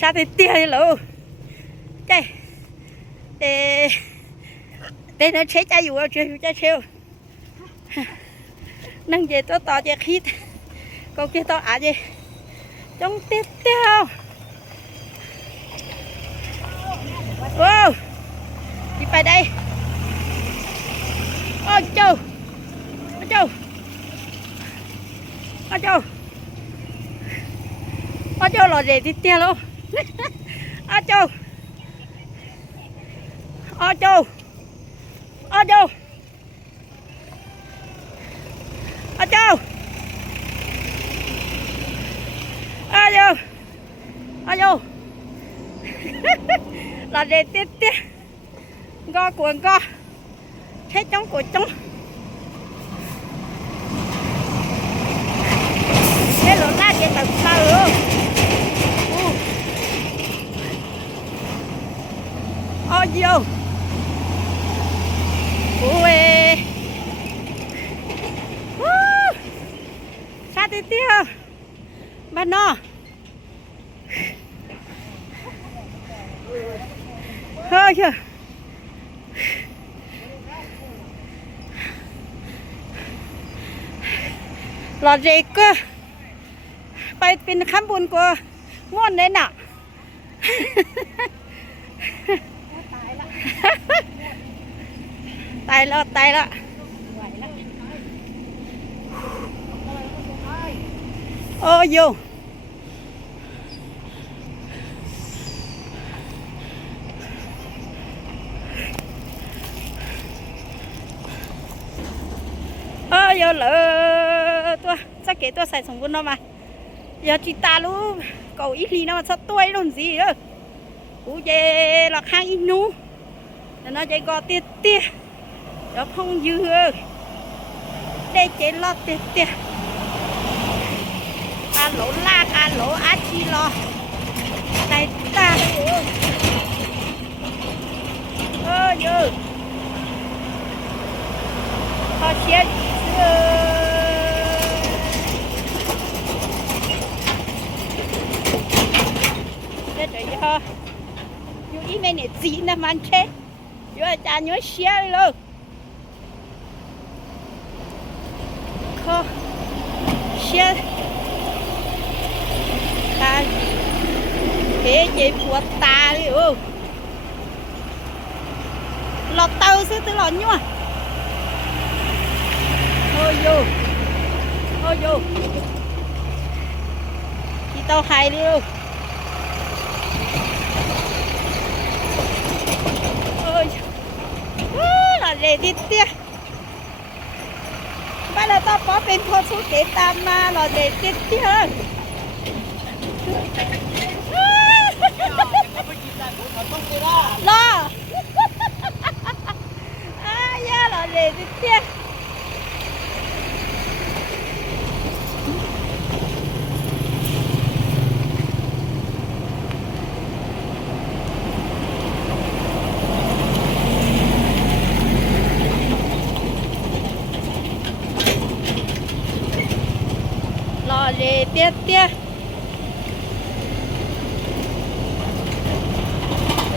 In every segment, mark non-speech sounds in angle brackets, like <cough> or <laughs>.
sao thì tia lụ đây. Để để nó chế cha dù chơi cha siêu nâng về tôi to cho khít câu kia to à gì trong tiếp theo wow. Đi phải đây. Ôi châu. Ôi châu. Ôi châu. Ôi châu, lò rể đi tia luôn <laughs> ô châu ô châu ô châu ô châu ô châu ô châu <laughs> là để tiếp tiếp go cuồng go thế chống của chống thế lỗ la cái tầng sao luôn Olha! Ué! Uh! Xa tí tí hả? Bà nó! Hơi chưa? Lọt rệt cơ Bài pin khám bùn của ngon đấy nè <laughs> ป็นข้ามบุญกว่าง่วนเลยน่ะ ตายแล้วตายแล้วโอ้ยง ơ giờ lỡ tôi sao kể tôi xài súng quân nó mà giờ chị ta luôn cầu ít đi nó mà sao tôi làm gì ơ cú về là khang ít nu rồi nó chạy gò tiệt tiệt đó, không dư ơ để chế lo tiệt tiệt à lỗ la à lỗ á chi lo này, ta. Đây ơ giờ họ chia thế rồi cho chú ý mấy này gì nè mà chết chú ở nhà nhớ chia luôn khó chia ta cái gì của ta đi ô. Lọt tàu sẽ tới lọt nhua thôi vô. Thôi vô. Chị tao hay đi ô. Ôi. Ú, là để đi tia bây giờ tao có bên thô số kế tam mà là để đi tia lo à ya là để đi tia lò lề tia tia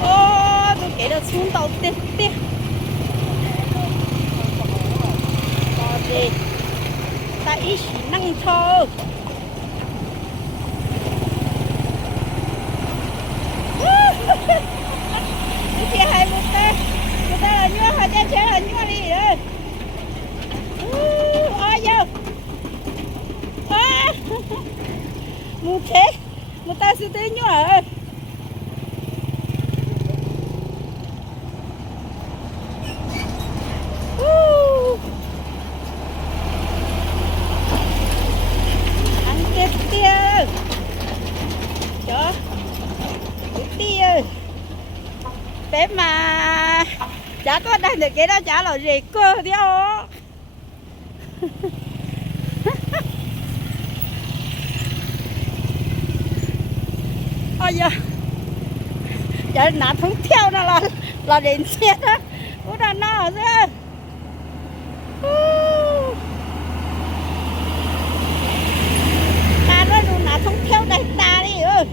ô tôi kể được xuống tàu tia tia lò lề ta ý chỉ năng thơ cái kia hai một tê một tê là nhua hai tê chế là nhua đi rồi ôi vô à, một thế một ta sẽ tới nhỏ ơi ăn tiếp tiêu cho eh. bé mà. Chả có đang được cái đó, chả là gì cơ đi ô <laughs> giờ giờ nó thống theo nó là là đến xe đó cũng đã nó ở dưới ta nó luôn nã thống theo đây ta đi ừ. ơi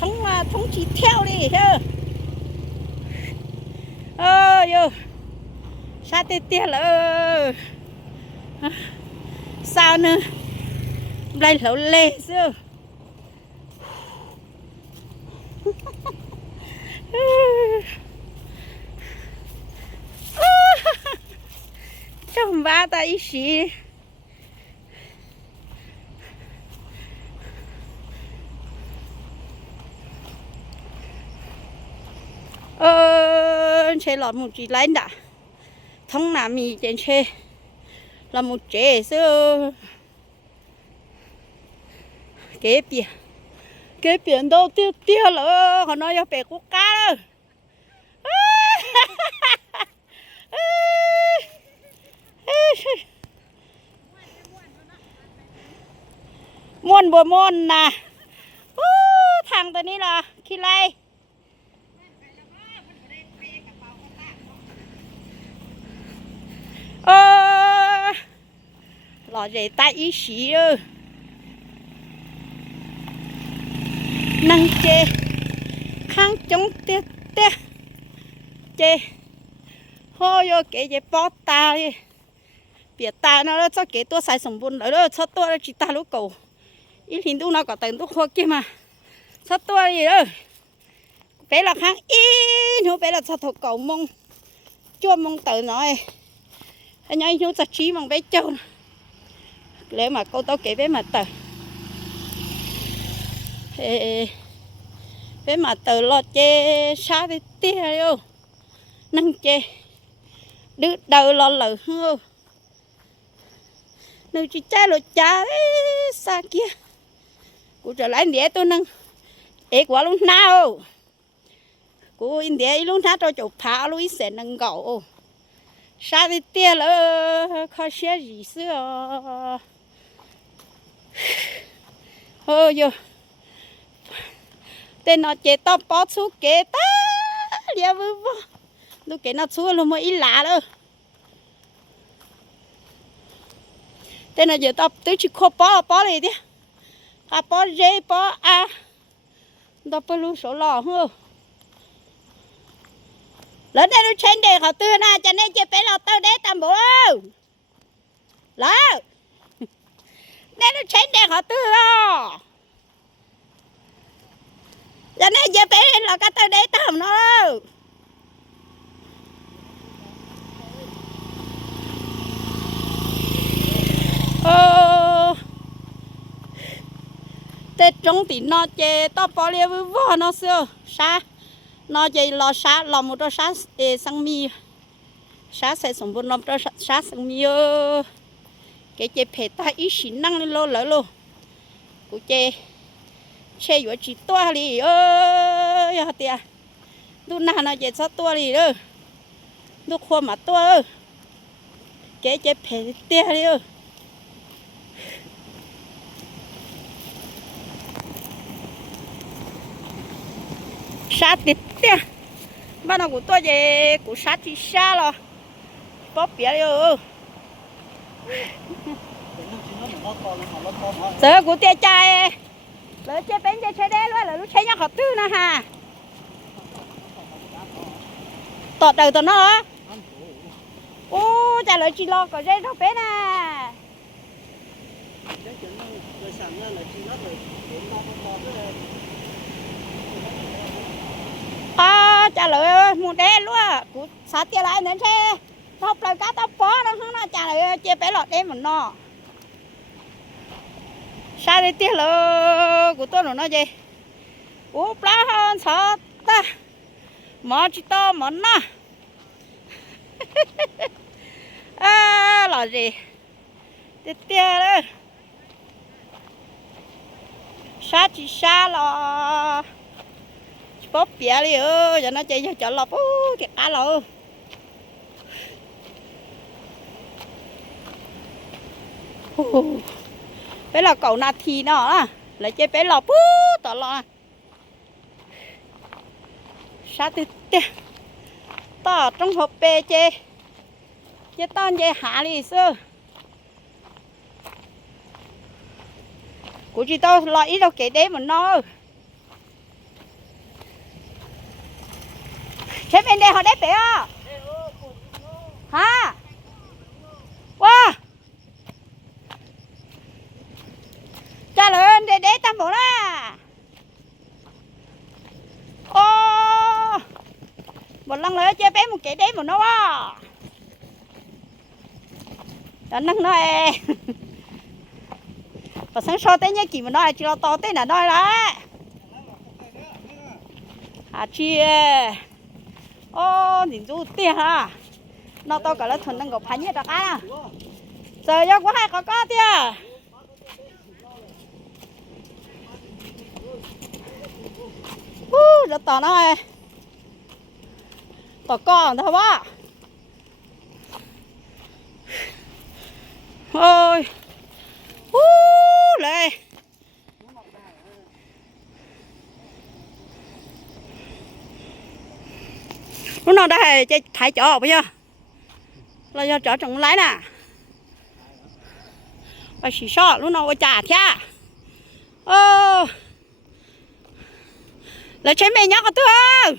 thống mà thống chỉ theo đi chứ ơ yo sa tê tê là ừ, ừ, sao nữa? Đây lẩu lê chứ. <laughs> trong ba ta ý xí ờ chế lọt một chị lấy đã thông nam mì trên chế là một chế sư kế biển kế biển đâu tiêu tiêu lỡ, họ nói cho bè quốc cá ม่วนบ่ม่วนนะอู้ทางตัวนี้ล่ะขี้ไรเออหล่อใจตาอีสีเออนั่งเจข้างจงเตี้ยเตี้ยเจ hôi yo cái gì bỏ ta đi. Biệt nó cho cái tua sai sầm bún rồi cho tua là chỉ ta lúc cầu. Ít hình nó có tiền tu khoa kia mà. Cho tua gì bé là kháng ít nó bé là cho thuộc cầu mông, chua mông tự nói anh ấy nó sạch trí mong bé châu lẽ mà cô tao kể bé mà tự bé mà tự lo chê xa với tia nâng chê đứa đầu lo lờ không nếu chị cha lo cha xa kia. Cụ trở lại địa tôi nâng. Ế quá luôn nào cụ in địa luôn hát cho chỗ phá luôn sẽ nâng gạo xa đi tia lỡ khó xe gì xưa. Ôi yo tên nó chế to, bó xuống kế ta lia vư vơ nó cái nó chú luôn mà ít lạ đó. Thế là giờ tao tới chỉ khô bó bó này đi. À bó dê bó à tao bó luôn số lò hơ lớn đây nó trên đề họ tư na, cho nên chỉ phải là tao để tao bố. Lỡ. <laughs> Đây nó trên đề họ tư đó cho nên giờ phải là cái tao để tao không nó đâu. เออเต็จงตีนอเจต่อปอเรียวว่านอเสือชานอเจลอชาลอมุตชาเอสังมีชาเส่สมบูรณ์ลอมตชาสังมีเออเกเจเพตาอีชินั่งโลลยโลกูเจเชอยวจีตัวลีเออยาเตียดูหน้าน่อเจ็ดสักตัวลีเออดูความมาตัวเออเกเจเพเตียลีเออ sát tít tia bắt nó cũng tôi về cũng sát thì xa lo, bóp bia rồi ừ. giờ cũng tia chai lỡ chơi bánh chơi chơi đế luôn là lúc chơi nhau học tư nữa ha tọt đầu tọt nó hả? Ô chả lỡ chỉ lo có dây đâu bé nè. À trả lời một đen luôn cụ sát tia lại nên xe thọc lại cá tóc phó nó không nó trả lời chia bé lọt đen một nọ. Sao đi tia lỡ của tôi nó gì ú plá hơn sợ ta mở chỉ to mở na <laughs> à là gì? Tia tia đó. Sát chỉ xa là bóp bịa đi ơi cho nó chạy cho chợ lọc thiệt cá lợ bé là cậu nà thì nó à lại chơi bé lọc tỏ lo. Sa từ tia tỏ trong hộp bê chê. Chê ton chê hạ đi sư của chị tao lo ít đâu kể đấy mà nó. Chế bên đây họ đép bé à hả? Wow cha lên để để tam bộ đó. Ô! Một lần nữa chơi bé một kẻ đấy một nó quá. Đã nâng nó e. <laughs> Và sáng sau tới nhá kỳ mà nói chỉ là to tới là nói lá à chia ô, nhìn chú tiền ha nó to cả là thuần đang gặp phá nhẹ đặc á giờ giờ có hai có có tiền uh nó to nó to con thôi ba ôi. Uh lên lúc nào đây chạy thái chó bây giờ? Là do chó trồng lái nè. Và chỉ sợ, lúc nào trả thia. Ô là chém mẹ nhóc tôi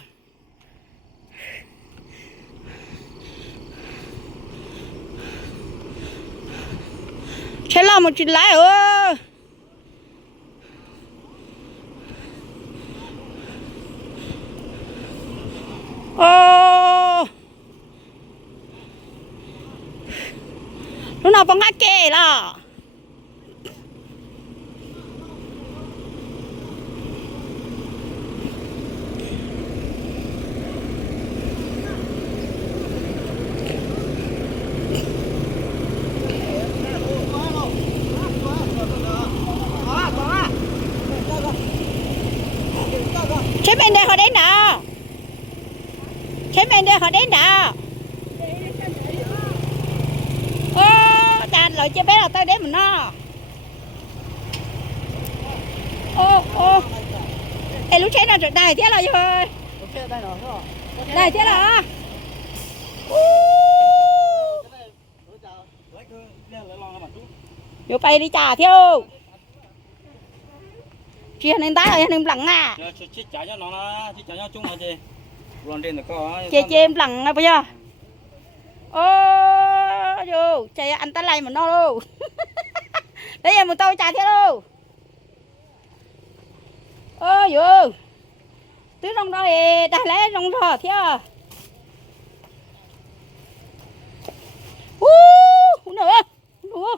chơi làm một chuyện lái ơi ô lúc nào bằng hát kê là chế bên đây họ đến nào chế bên nè. Họ đến nào ô đàn lợi chế bé là tao đếm mà nó. Ô ô. Ê, lúc chết nào được đài thế là rồi đài thế là vô bay đi trả thiếu chia nên tái rồi nên lặng à. Chia trả cho nó là chị trả cho chung là gì? Luôn chê chê em lặng à bây giờ. Ô vô chạy anh ta lại mà nó đâu. <laughs> Đấy giờ một tôi trả theo đâu. Ô vô. Tứ trong đó thì đại lẽ trong đó theo uh nữa nữa.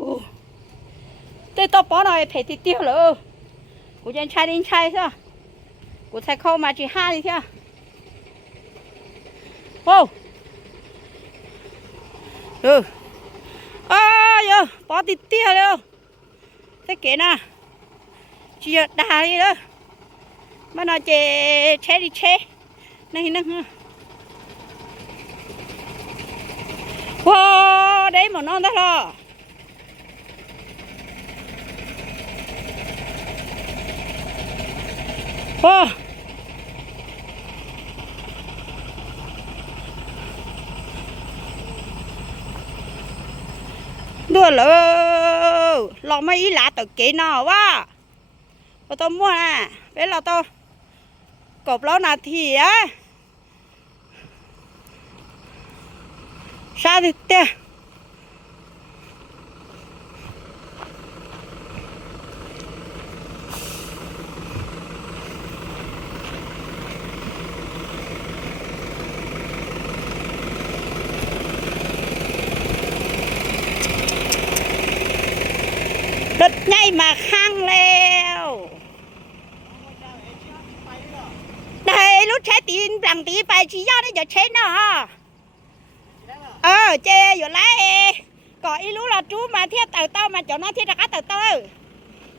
Uh tôi to bỏ này phải thì tiêu rồi của chân trai đến trai sao của thầy khâu mà chị hai đi theo ô ừ. À giờ bỏ thì tia đâu thế kể nè chỉ đà đi đó. Mà nó chê chế đi chế này nè wow đấy mà non đó là Wow. Đùa lỡ, lọ mấy lá tự kỹ nào quá. Và tôi mua nè, bé là tôi cột lỗ nào thì á. Sao thì tê ngay mà khang leo. Đây, lúc chế tin bằng tí bài chỉ do đấy giờ chế nó hả Ờ chê, vừa lái e. Có ý lúc là chú mà thiết tờ tao mà chỗ nó thiết ra cá tờ tơ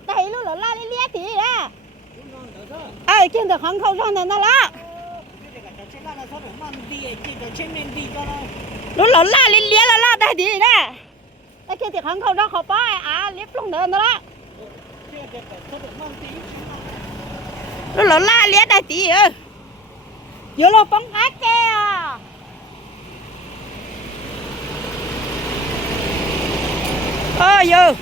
Đây lúc là la lý liết thì đó. Ờ trên được không không xong rồi nó lá lúc là la lý liết là la đây thì đó. Kia thì không không đó khó bó à liếp luôn nữa nó đó lúc là la liết đây thì ơ vô lo bóng cá kìa ơ vô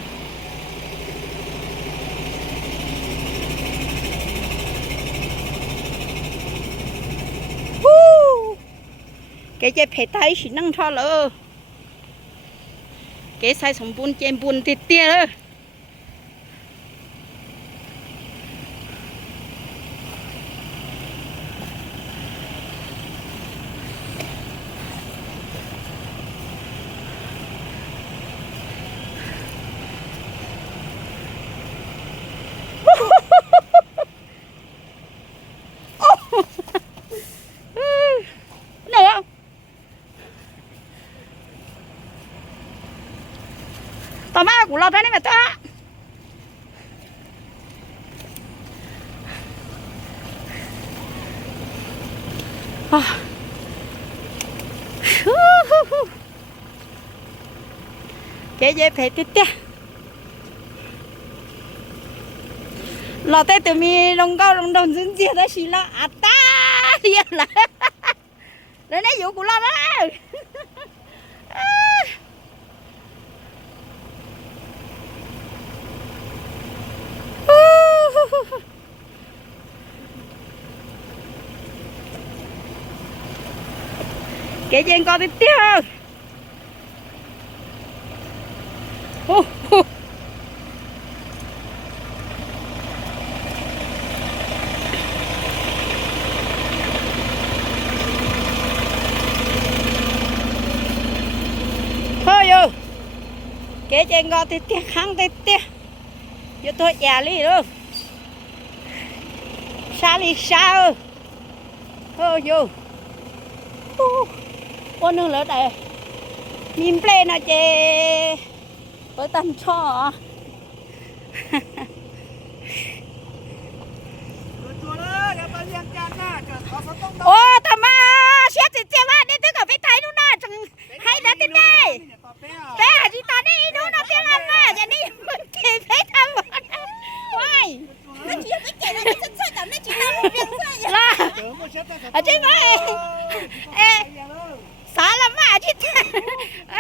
Woo! cái chế phải tay chỉ năng cho lỡ គេ44ចេញ4ទៀតទៀតអើ của lo thế này mà ta ờ. cái dễ phải tít tít lo tay từ mi đông cao đông đồng dưng dìa đó chỉ là à ta <laughs> đi là đấy đây vụ của lo đó. <laughs> kể cho em con tiếp tiếp Hô, hô. thôi vô. Cái trên ngò tiếp tiếp khăn tiếp tiếp, vô tôi già đi luôn xa đi xa thôi, vô. Ô nương lỡ đây nhìn play nó chê với tầm cho. <laughs> Ô thầm à xét thì chê mà đi tới cả với thái luôn nè chẳng hay đã tới đây. Bé à chị ta đi đúng <laughs> nó tiếng lắm à giờ đi. Thì phải thầm 那你也没给了，你这菜怎么知道我变菜呀？啦，啊，这个，哎，啥了嘛？这菜，哎。